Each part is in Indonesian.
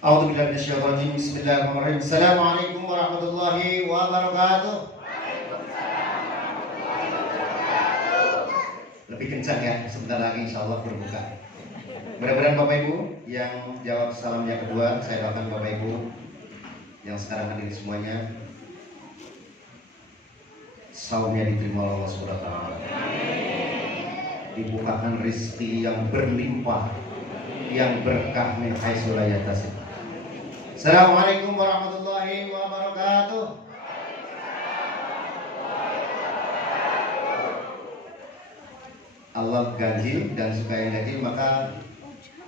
A'udzubillahi minasyaitonir rajim. Bismillahirrahmanirrahim. Assalamualaikum warahmatullahi wabarakatuh. Lebih kencang ya, sebentar lagi insyaallah berbuka. Mudah-mudahan Bapak Ibu yang jawab salam yang kedua, saya doakan Bapak Ibu yang sekarang hadir semuanya saumnya diterima oleh Allah Subhanahu wa taala. Dibukakan rezeki yang berlimpah, yang berkah min haitsu la yahtasib. Assalamualaikum warahmatullahi wabarakatuh. Allah ganjil dan suka yang ganjil, maka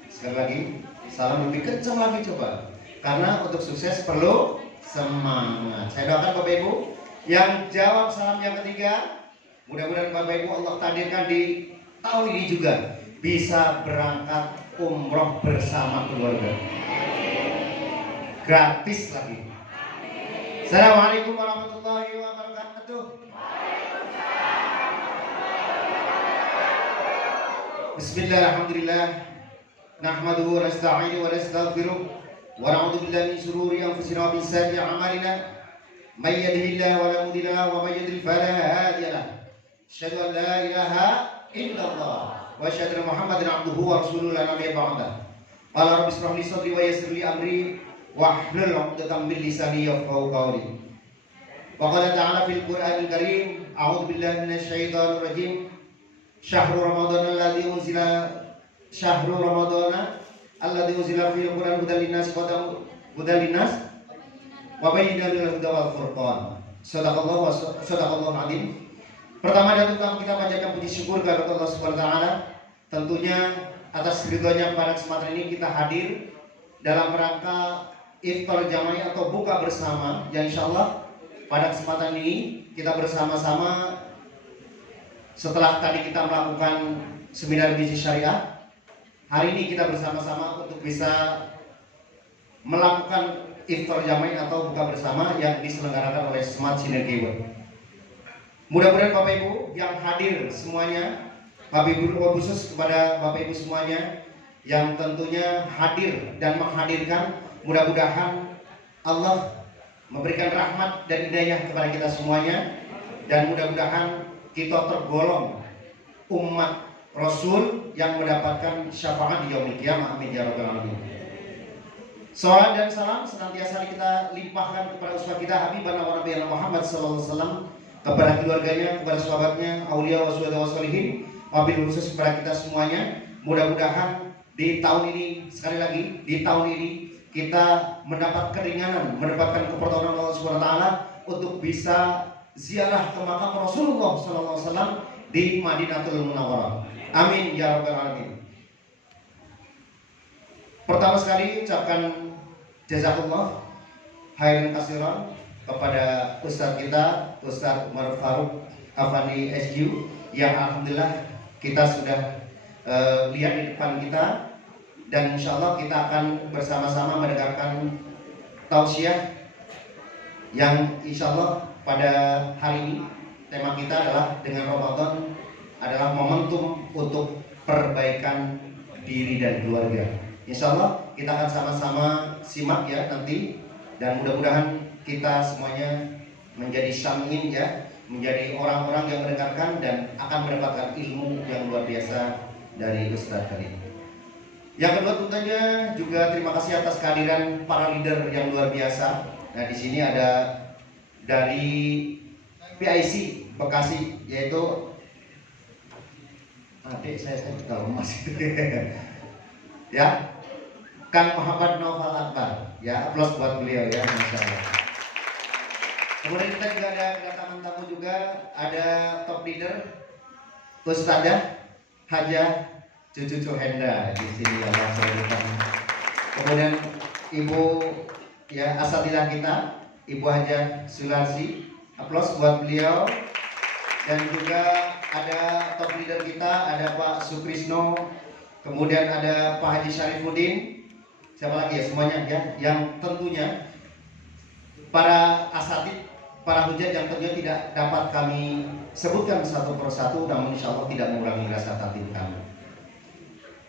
sekali lagi salam lebih kencang lagi coba. Karena untuk sukses perlu semangat. Saya doakan Bapak Ibu yang jawab salam yang ketiga, mudah-mudahan Bapak Ibu Allah takdirkan di tahun ini juga bisa berangkat umroh bersama keluarga. Gratis lagi. Assalamualaikum warahmatullahi wabarakatuh. Bismillah, alhamdulillah. Nahmaduhu wa nasta'inu wa nastaghfiruh wa na'udzu billahi min shururi anfusina wa min sayyiati a'malina. May yahdihillahu wa la mudilla lahu wa may yudlil fala hadiya lahu. Asyhadu an la ilaha illallah wa asyhadu anna Muhammadan abduhu wa rasuluhu la nabiyya ba'dah. Qala rabbi ishrah li sadri wa yassir li amri wahlul 'uqdatam min lisani yafqahu qawli. Wa qala ta'ala fil Qur'anil Karim, a'udzu billahi minasy syaithanir rajim. Syahrul Ramadan alladzi unzila fil Qur'an hudan linnas wa bayyinatin minal huda wal furqan. Shadaqallahu azim. Pertama dan utama kita panjatkan puji syukur kepada Allah Subhanahu wa taala. Tentunya atas ridhonya pada kesempatan ini kita hadir dalam rangka iftar jamaah atau buka bersama, yang insyaallah pada kesempatan ini kita bersama-sama setelah tadi kita melakukan seminar bisnis syariah. Hari ini kita bersama-sama untuk bisa melakukan iftar jamaah atau buka bersama yang diselenggarakan oleh Smart Synergy World. Mudah-mudahan Bapak Ibu yang hadir semuanya, Bapak Ibu khusus kepada Bapak Ibu semuanya yang tentunya hadir dan menghadirkan, mudah-mudahan Allah memberikan rahmat dan hidayah kepada kita semuanya, dan mudah-mudahan kita tergolong umat Rasul yang mendapatkan syafaat di yaumil qiyamah. Amin ya rabbal alamin. Salam dan salam senantiasa kita limpahkan kepada uswah kita Habibana wa Nabiyana Muhammad sallallahu alaihi wasallam, kepada keluarganya, kepada sahabatnya, aulia wa syuhada wa sholihin, wabil khusus kepada kita semuanya. Mudah-mudahan di tahun ini, sekali lagi di tahun ini kita mendapat keringanan, mendapatkan kepertolongan Allah Subhanahu wa taala untuk bisa ziarah ke makam Rasulullah sallallahu alaihi wasallam di Madinatul Munawwarah. Amin ya rabbal alamin. Pertama sekali ucapkan jazakumullah khairan katsiran kepada Ustadz kita, Ustadz Umar Faruk Afandi SQ, yang alhamdulillah kita sudah lihat di depan kita, dan insya Allah kita akan bersama-sama mendengarkan tausiah yang insya Allah pada hari ini tema kita adalah dengan Ramadan adalah momentum untuk perbaikan diri dan keluarga. Insya Allah kita akan sama-sama simak ya nanti, dan mudah-mudahan kita semuanya menjadi samiin ya, menjadi orang-orang yang mendengarkan dan akan mendapatkan ilmu yang luar biasa dari Ustadz kali ini. Yang kedua tentunya juga terima kasih atas kehadiran para leader yang luar biasa. Nah di sini ada dari PIC Bekasi, yaitu adik saya juga masih ya, Kang Muhammad Noval Akbar. Ya, aplaus buat beliau ya, masya Allah. Kemudian kita juga ada kedatangan tamu juga, ada top leader Ustadzah Hajah Cucu Henda di sini ya, kemudian Ibu ya asatidah kita Ibu Hajah Sularsi, aplaus buat beliau. Dan juga ada top leader kita, ada Pak Sukrisno, kemudian ada Pak Haji Syarifuddin, siapa lagi ya semuanya ya, yang tentunya para asatid, para hujat yang tentunya tidak dapat kami sebutkan satu persatu, namun insya Allah tidak mengurangi rasa takdir kami.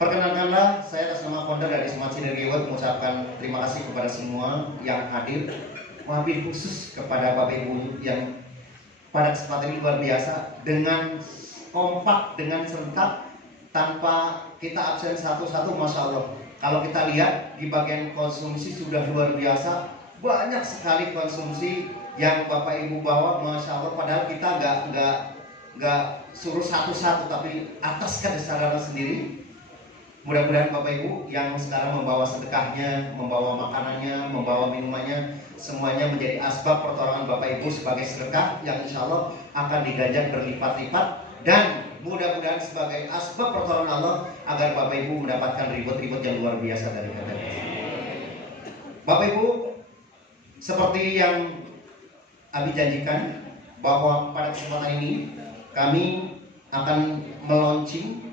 Perkenalkanlah, saya atas nama founder dari Smart Synergy Award mengucapkan terima kasih kepada semua yang hadir. Wabil khusus kepada Bapak Ibu yang pada kesempatan ini luar biasa, dengan kompak, dengan serentak, tanpa kita absen satu-satu. Masya Allah, kalau kita lihat di bagian konsumsi sudah luar biasa, banyak sekali konsumsi yang Bapak Ibu bawa, Masya Allah. Padahal kita nggak suruh satu-satu, tapi ataskan secara sendiri. Mudah-mudahan Bapak Ibu yang sekarang membawa sedekahnya, membawa makanannya, membawa minumannya, semuanya menjadi asbab pertolongan Bapak Ibu sebagai sedekah yang insya Allah akan diganjar berlipat-lipat, dan mudah-mudahan sebagai asbab pertolongan Allah agar Bapak Ibu mendapatkan ribut-ribut yang luar biasa dari KTP. Bapak Ibu, seperti yang Abi janjikan bahwa pada kesempatan ini kami akan meluncing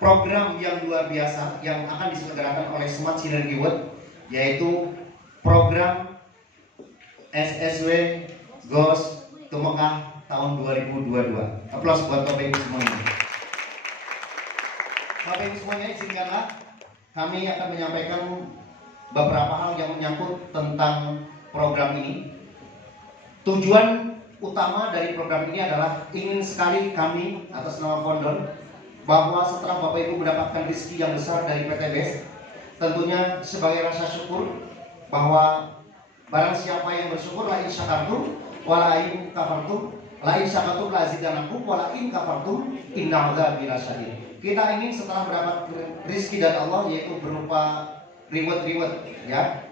program yang luar biasa yang akan diselenggarakan oleh Smart Synergy Award, yaitu program SSW Goes to Mekah tahun 2022. Aplaus buat Bapak Ibu semuanya. Bapak Ibu semuanya, izinkanlah kami akan menyampaikan beberapa hal yang menyangkut tentang program ini. Tujuan utama dari program ini adalah ingin sekali kami atas nama founder bahwa setelah Bapak Ibu mendapatkan rezeki yang besar dari PT BEST, tentunya sebagai rasa syukur bahwa barang siapa yang bersyukur, la in syakartum wa la in kafartum, la in syakartum la azidanakum wa la in kafartum inna adzabi lasyadid. Kita ingin setelah mendapat rezeki dari Allah, yaitu berupa reward ya,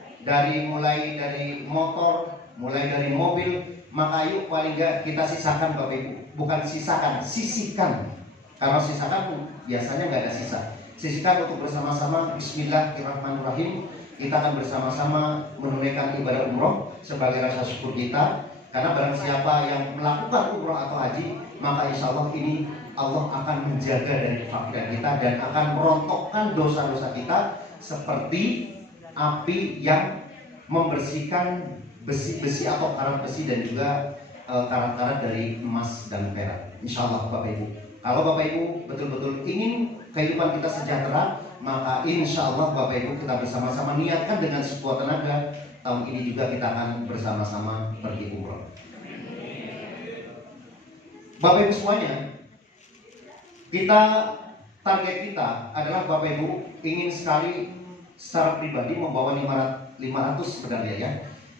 mulai dari motor, mulai dari mobil, maka yuk paling enggak kita sisakan Bapak Ibu, bukan sisakan, sisihkan. Kalau sisakan biasanya nggak ada sisa. Sisihkan untuk bersama-sama. Bismillahirrahmanirrahim. Kita akan bersama-sama menunaikan ibadah umroh sebagai rasa syukur kita. Karena barang siapa yang melakukan umroh atau haji, maka insya Allah ini Allah akan menjaga dari kefakiran kita dan akan merontokkan dosa-dosa kita seperti api yang membersihkan besi-besi atau karat besi dan juga karat-karat dari emas dan perak. Insya Allah Bapak Ibu. Kalau Bapak Ibu betul-betul ingin kehidupan kita sejahtera, maka insya Allah Bapak Ibu kita bersama-sama niatkan dengan sekuat tenaga. Tahun ini juga kita akan bersama-sama pergi umroh. Bapak Ibu semuanya, target kita adalah Bapak Ibu ingin sekali secara pribadi membawa 500 sebenarnya ya.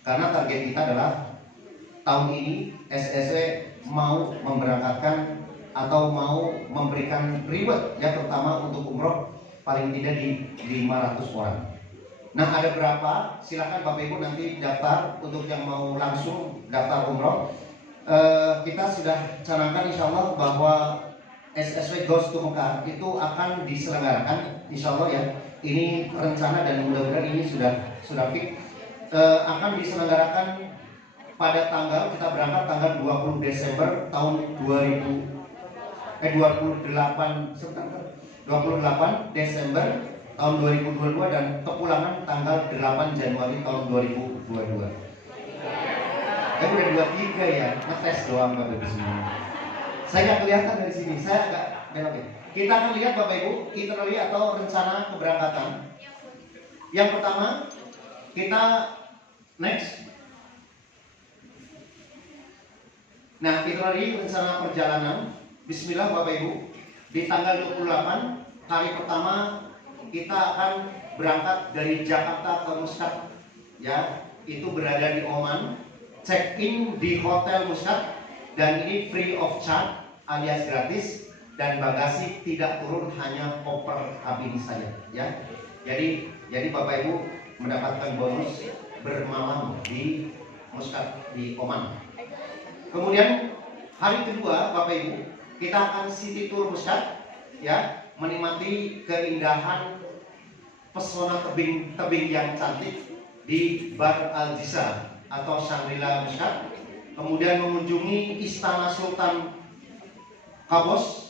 Karena target kita adalah tahun ini SSW mau memberangkatkan atau mau memberikan reward ya, terutama untuk umroh paling tidak di 500 orang. Nah, ada berapa? Silakan Bapak Ibu nanti daftar untuk yang mau langsung daftar umroh. Kita sudah canangkan insya Allah bahwa SSW Goes to Mekah itu akan diselenggarakan insya Allah ya. Ini rencana dan mudah-mudahan ini sudah fix. Akan diselenggarakan pada kita berangkat tanggal 20 Desember tahun 28 Desember tahun 2022 dan kepulangan tanggal 8 Januari tahun 2022. Udah 23 ya, ngetes doang Bapak Ibu semua. Saya nggak kelihatan dari sini, saya agak belok ya. Kita akan lihat Bapak Ibu itinerary atau rencana keberangkatan. Yang pertama, kita next. Nah, itinerary rencana perjalanan. Bismillah Bapak Ibu, di tanggal 28 hari pertama kita akan berangkat dari Jakarta ke Muscat ya, itu berada di Oman, check in di Hotel Muscat dan ini free of charge alias gratis, dan bagasi tidak turun, hanya koper kabin saja ya. Jadi Bapak Ibu mendapatkan bonus bermalam di Muscat di Oman. Kemudian hari kedua Bapak Ibu, kita akan city tour Muscat ya, menikmati keindahan pesona tebing yang cantik di Bar Al Jisa atau Shangri-La Muscat. Kemudian mengunjungi Istana Sultan Kabos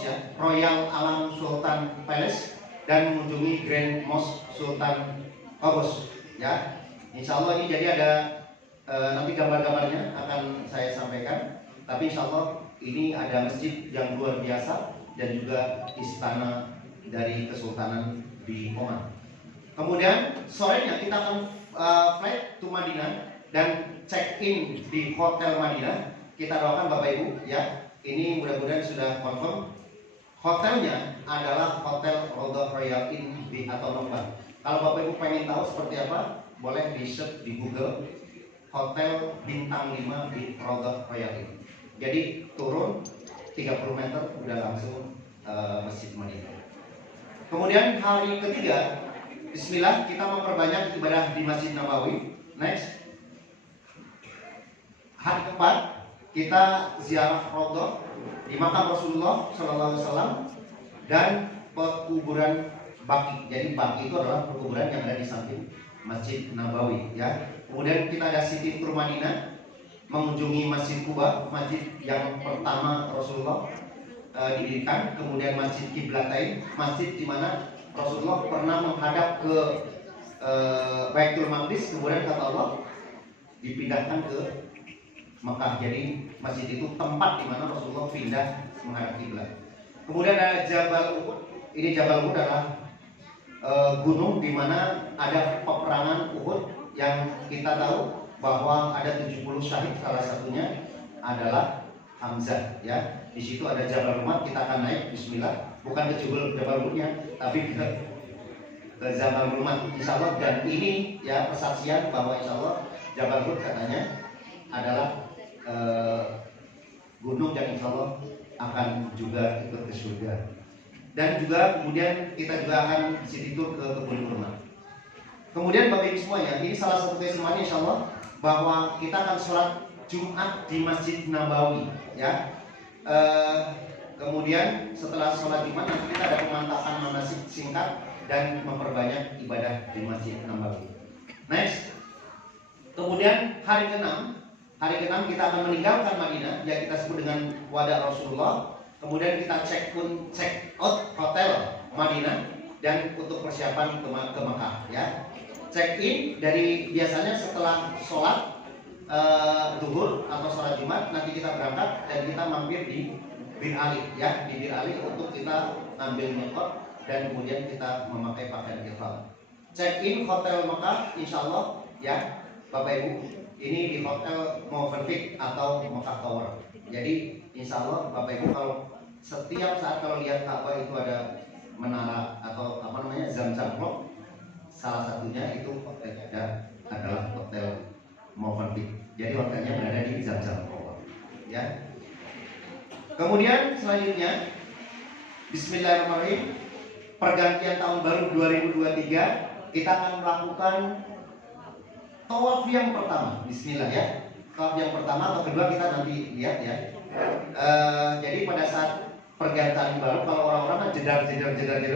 ya, Royal Alam Sultan Palace, dan mengunjungi Grand Mosque Sultan Kabos ya. Insya Allah ini jadi ada nanti gambar-gambarnya akan saya sampaikan. Tapi insya Allah ini ada masjid yang luar biasa dan juga istana dari Kesultanan di Oman. Kemudian sorenya kita akan flight to Madinah dan check in di Hotel Madinah. Kita doakan Bapak Ibu ya. Ini mudah-mudahan sudah confirm. Hotelnya adalah Hotel Royal Royal Inn di atau Nokba. Kalau Bapak Ibu pengen tahu seperti apa, boleh di search di Google Hotel Bintang 5 di Royal Royal Inn. Jadi turun 30 meter udah langsung Masjid Madinah. Kemudian hari ketiga, Bismillah, kita memperbanyak ibadah di Masjid Nabawi. Next. Hari keempat, kita ziarah Raudhah di makam Rasulullah SAW dan pekuburan Baqi. Jadi Baqi itu adalah pekuburan yang ada di samping Masjid Nabawi. Ya. Kemudian kita ada City Tour Madinah, mengunjungi Masjid Quba, masjid yang pertama Rasulullah didirikan. Kemudian Masjid Qiblatain, masjid di mana Rasulullah pernah menghadap ke Baitul Maqdis, kemudian kata Allah dipindahkan ke Mekah. Jadi masjid itu tempat di mana Rasulullah pindah menghadap kiblat. Kemudian ada Jabal Uhud. Ini Jabal Uhud adalah gunung di mana ada peperangan Uhud yang kita tahu bahwa ada 70 syahid, salah satunya adalah Hamzah ya. Di situ ada Jabal Rumah, kita akan naik bismillah, bukan ke Jabal Uhudnya, tapi ke Jabal Rumah insyaallah. Dan ini ya persaksian bahwa insyaallah Jabal Uhud katanya adalah gunung yang insyaallah akan juga ikut ke surga. Dan juga kemudian kita juga akan city tour ke kebun kurma. Kemudian Bapak Ibu semuanya, ini salah satu keistimewaan insyaallah bahwa kita akan sholat Jumat di Masjid Nabawi ya. Kemudian setelah sholat Jumat nanti kita ada pemantapan manasik singkat dan memperbanyak ibadah di Masjid Nabawi. Next. Kemudian hari ke-6 kita akan meninggalkan Madinah yang kita sebut dengan wada Rasulullah. Kemudian kita check out hotel Madinah dan untuk persiapan ke Mekah ya. Check in dari biasanya setelah sholat zuhur atau sholat Jumat, nanti kita berangkat dan kita mampir di Bir Ali ya, di Bir Ali untuk kita ngambil miqat dan kemudian kita memakai pakaian ihram. Check in hotel Mekah insyaallah ya Bapak Ibu, ini di hotel Movenpick atau Mekah Tower. Jadi insyaallah Bapak Ibu kalau setiap saat kalau lihat Ka'bah itu ada menara atau apa namanya Zamzam Clock, salah satunya itu hotelnya adalah hotel Movenpick. Jadi hotelnya berada di Zamzam Clock ya. Kemudian selanjutnya Bismillahirrahmanirrahim, pergantian tahun baru 2023 kita akan melakukan tawaf yang pertama. Bismillah ya. Tawaf yang pertama atau kedua kita nanti lihat ya. Jadi pada saat pergantian baru kalau orang-orang kan jedar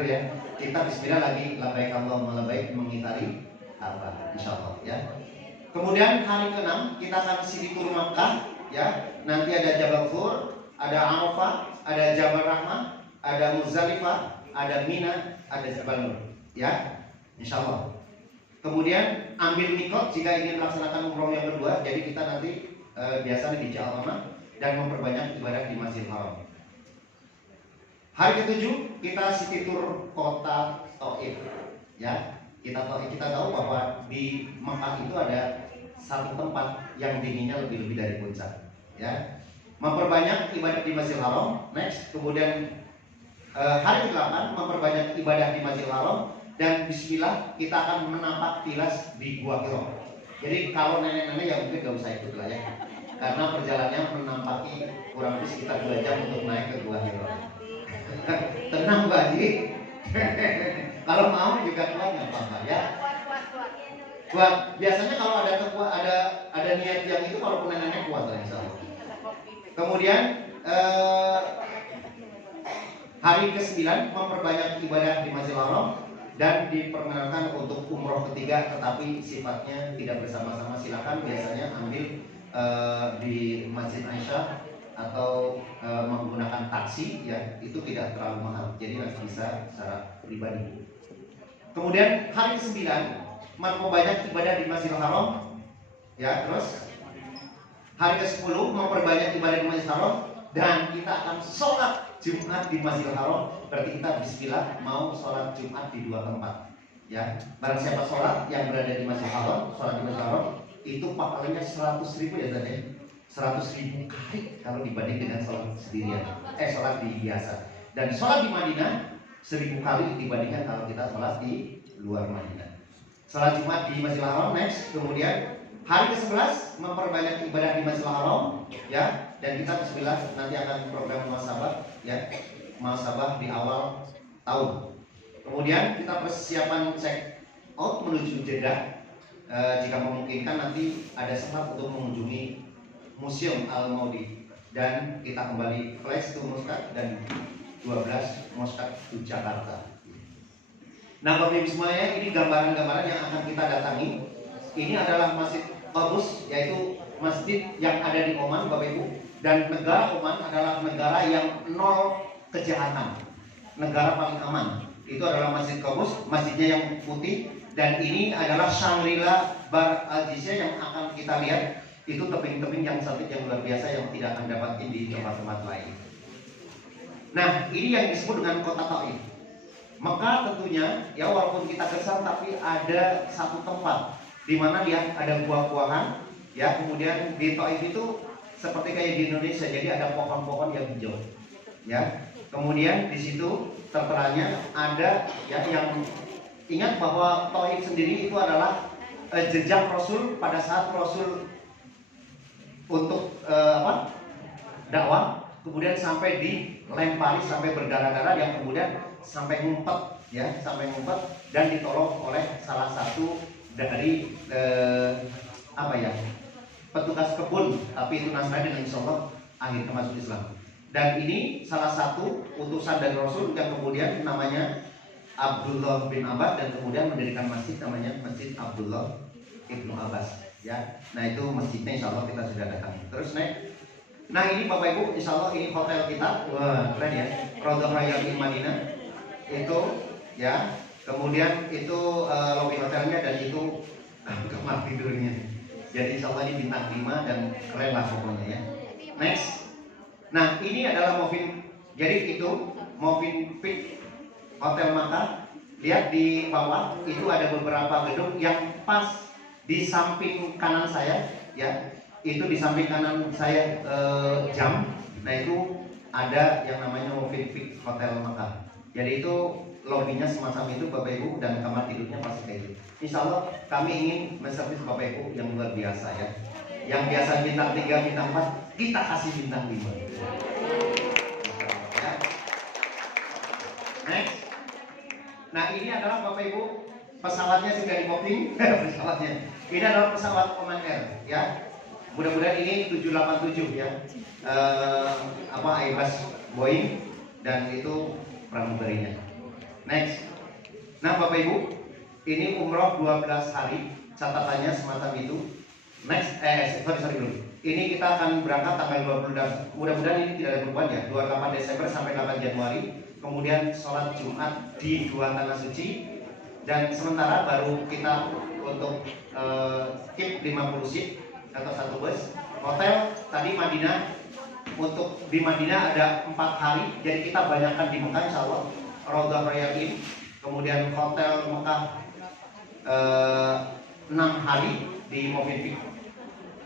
ya. Kita bismillah lagi labbaik Allahumma labbaik mengitari apa insyaallah ya. Kemudian hari ke-6 kita akan city tour Makkah ya. Nanti ada Jabal Thur, ada Arafah, ada Jabal Rahmah, ada Muzdalifah, ada Mina, ada Jabal Nur ya. Insyaallah. Kemudian ambil mikot jika ingin melaksanakan umroh yang kedua. Jadi kita nanti biasa di Ja'al dan memperbanyak ibadah di Masjidil Haram. Hari ke-7 kita city tour kota Taif ya. Kita tahu bahwa di Mekah itu ada satu tempat yang dinginnya lebih dari puncak ya. Memperbanyak ibadah di Masjidil Haram. Next. Kemudian hari ke-8 memperbanyak ibadah di Masjidil Haram. Dan bismillah kita akan menapak tilas di Gua Hira. Jadi kalau nenek-nenek ya mungkin gak usah ikut lah ya. Karena perjalanannya menampaki kurang lebih sekitar 2 jam untuk naik ke Gua Hira. Tenang Mbak Haji. Kalau mau juga kuat nggak apa-apa ya. Kuat. Biasanya kalau ada niat yang itu kalau nenek-nenek kuat lah insyaallah. Kemudian hari ke-9 memperbanyak ibadah di Masjidil Haram. Dan diperkenalkan untuk umroh ketiga tetapi sifatnya tidak bersama-sama. Silakan biasanya ambil di Masjid Aisyah atau menggunakan taksi ya, itu tidak terlalu mahal. Jadi nanti bisa secara pribadi. Kemudian hari ke-9 memperbanyak ibadah di Masjidil Haram ya. Terus hari ke-10 memperbanyak ibadah di Masjidil Haram. dan kita akan sholat Jumat di Masjidil Haram. Berarti kita bismillah mau sholat Jumat di 2 tempat. Ya, barang siapa sholat yang berada di Masjidil Haram, sholat di Masjidil Haram itu pahalanya 100.000 ya tadi. 100.000 kali kalau dibanding dengan sholat sendirian. Sholat di biasa. Dan sholat di Madinah 1000 kali dibandingkan kalau kita sholat di luar Madinah. Sholat Jumat di Masjidil Haram next, kemudian hari ke-11 memperbanyak ibadah di Masjidil Haram, ya. Dan kita bismillah nanti akan program muhasabah, ya, muhasabah di awal tahun. Kemudian kita persiapan check out menuju Jeddah. Jika memungkinkan nanti ada sempat untuk mengunjungi Museum Al-Maudi dan kita kembali flash to Muscat dan 12 Muscat to Jakarta. Nah, Bapak Ibu semuanya, ini gambaran-gambaran yang akan kita datangi. Ini adalah Masjid Qabus, yaitu masjid yang ada di Oman, Bapak Ibu. Dan negara Oman adalah negara yang nol kejahatan, negara paling aman. Itu adalah Masjid Qabus, masjidnya yang putih. Dan ini adalah Shangri-La Bar Al-Jizya yang akan kita lihat. Itu tebing-tebing yang cantik yang luar biasa yang tidak akan dapatin di tempat-tempat lain. Nah, ini yang disebut dengan kota Taif. Maka tentunya ya walaupun kita gersang tapi ada satu tempat di mana lihat ada buah-buahan, ya. Kemudian di Taif itu seperti kayak di Indonesia, jadi ada pohon-pohon yang hijau, ya. Kemudian di situ terteranya ada ya yang ingat bahwa Taif sendiri itu adalah jejak Rasul pada saat Rasul untuk dakwah, kemudian sampai dilempari sampai berdarah-darah yang kemudian sampai ngumpet, ya, sampai ngumpet dan ditolong oleh salah satu dari petugas kebun, tapi itu Nasrani dan insyaallah akhirnya masuk Islam. Dan ini salah satu utusan dari Rasul yang kemudian namanya Abdullah bin Abbas dan kemudian mendirikan masjid namanya Masjid Abdullah Ibnu Abbas, ya. Nah, itu masjidnya insyaallah kita sudah datang. Terus naik. Nah, ini Bapak Ibu, insyaallah ini hotel kita. Wah, keren ya. Raudhah Rayyahin Madinah. Itu ya, kemudian itu lobby hotelnya dan itu kamar tidurnya. Jadi insyaallah ini bintang 5 dan keren lah pokoknya ya. Next. Nah, ini adalah Movin. Jadi itu Movin Peak Hotel Makkah. Lihat di bawah itu ada beberapa gedung yang pas di samping kanan saya, ya. Itu di samping kanan saya jam. Nah, itu ada yang namanya Movin Peak Hotel Makkah. Jadi itu lobbynya semacam itu Bapak Ibu dan kamar tidurnya pasti kayak gitu. Insya Allah kami ingin menservis Bapak Ibu yang luar biasa ya. Yang biasa bintang 3, bintang 4, kita kasih bintang 5. Ya. Next. Nah, ini adalah Bapak Ibu pesawatnya sudah di booking. Pesawatnya. Ini adalah pesawat Oman Air ya. Mudah-mudahan ini 787 ya. Airbus Boeing dan itu pramugarinya. Next. Nah, Bapak Ibu, ini umroh 12 hari, catatannya semacam itu. Next, sorry dulu. Ini kita akan berangkat tanggal 20. Mudah-mudahan ini tidak ada perubahan ya. 28 Desember sampai 8 Januari. Kemudian sholat Jumat di 2 tanah suci. Dan sementara baru kita untuk keep 50 seat atau 1 bus. Hotel tadi Madinah. Untuk di Madinah ada 4 hari, jadi kita banyakkan di Mekah insyaallah. Raudhah Rayyahin, kemudian hotel Mekah 6 hari di Movin Peak.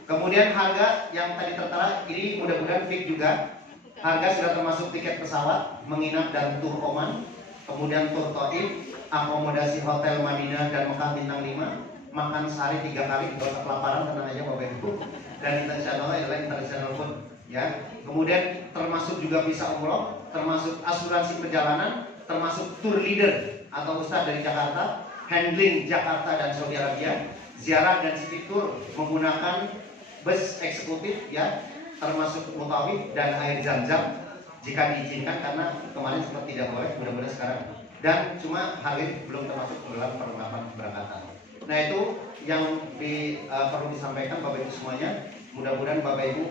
Kemudian harga yang tadi tertera ini mudah-mudahan Peak juga. Harga sudah termasuk tiket pesawat, menginap dan tur Oman, kemudian tur Taif, akomodasi hotel Madinah dan Mekah bintang 5, makan sehari 3 kali, gak usah kelaparan tenang aja Bapak Ibu. Dan internasional adalah international food. Ya, kemudian termasuk juga visa umroh, termasuk asuransi perjalanan, termasuk tour leader atau ustadz dari Jakarta, handling Jakarta dan Saudi Arabia, ziarah dan city tour menggunakan bus eksekutif, ya, termasuk mutawif dan air zam-zam jika diizinkan karena kemarin sempat tidak boleh, mudah-mudahan sekarang. Dan cuma Halid belum termasuk dalam perlengkapan keberangkatan. Nah, itu yang perlu disampaikan Bapak Ibu semuanya. Mudah-mudahan Bapak Ibu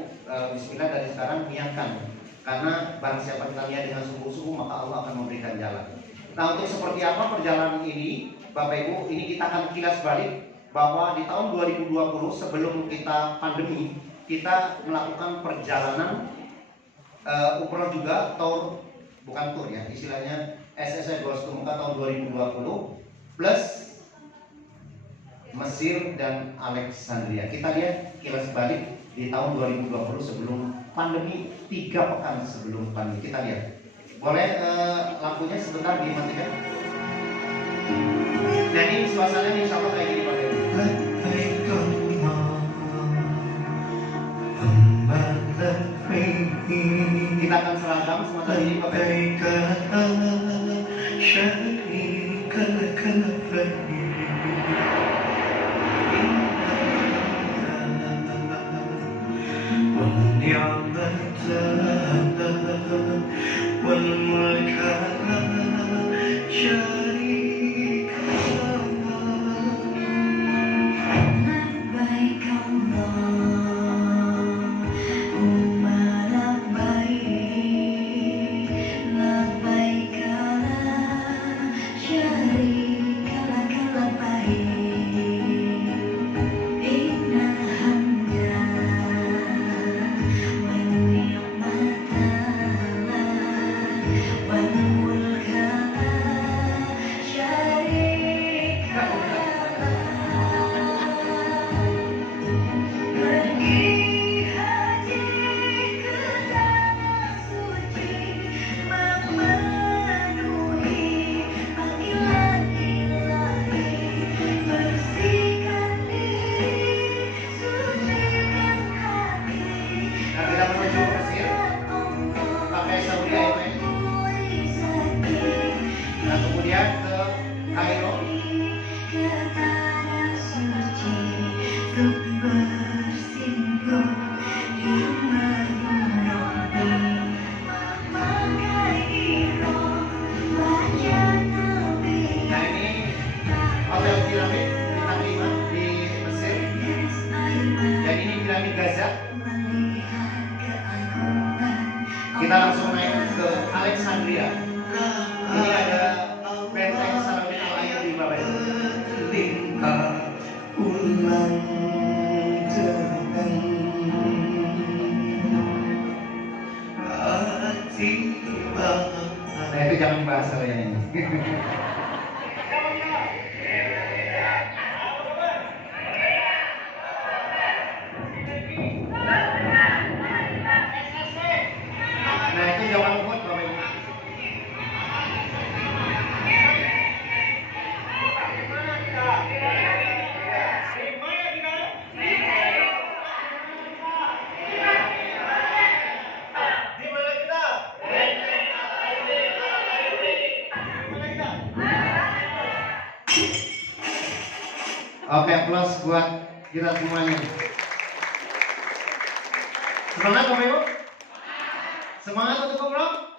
bismillah dari sekarang niatkan, karena barang siapa kita niat dengan sungguh-sungguh maka Allah akan memberikan jalan. Nah, untuk seperti apa perjalanan ini Bapak Ibu, ini kita akan kilas balik bahwa di tahun 2020 sebelum kita pandemi kita melakukan perjalanan umroh juga bukan tour ya, istilahnya SSC Goes to Mekah tahun 2020 plus Mesir dan Alexandria. Kita lihat kilas balik di tahun 2020 sebelum pandemi, 3 pekan sebelum pandemi. Kita lihat. Boleh lampunya sebentar dimatikan. Nah ini suasananya insya Allah kayak gini Pak Ibu. Kita akan seragam semata ini Pak Ibu. Kita langsung naik ke Alexandria. Ini ada benteng Salahuddin Al-Ayyubi di Bapak Ibu. Nah itu jangan bahas yang ini. Nah itu jawaban buat Bapak Ibu. Oke, plus buat kita semuanya. Semangat Bapak Ibu? Semangat untuk umroh?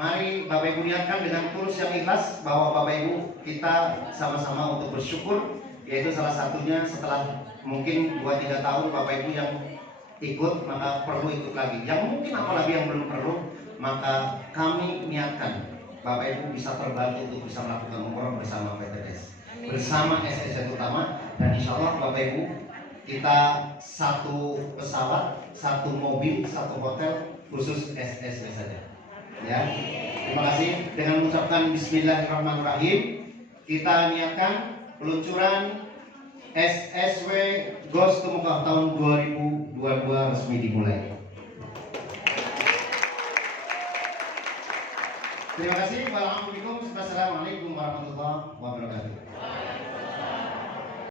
Mari Bapak Ibu niatkan dengan tulus yang ikhlas bahwa Bapak Ibu kita sama-sama untuk bersyukur, yaitu salah satunya setelah mungkin 2-3 tahun Bapak Ibu yang ikut maka perlu ikut lagi. Yang mungkin apalagi yang belum perlu, maka kami niatkan Bapak Ibu bisa terbantu untuk bisa melakukan umroh bersama PTS, bersama SSC Utama, dan insya Allah Bapak Ibu kita satu pesawat, satu mobil, satu hotel khusus SSC saja. Ya, terima kasih. Dengan mengucapkan Bismillahirrahmanirrahim, kita niatkan peluncuran SSW Goes to Mekah tahun 2022 resmi dimulai. Terima kasih. Wassalamualaikum warahmatullahi wabarakatuh.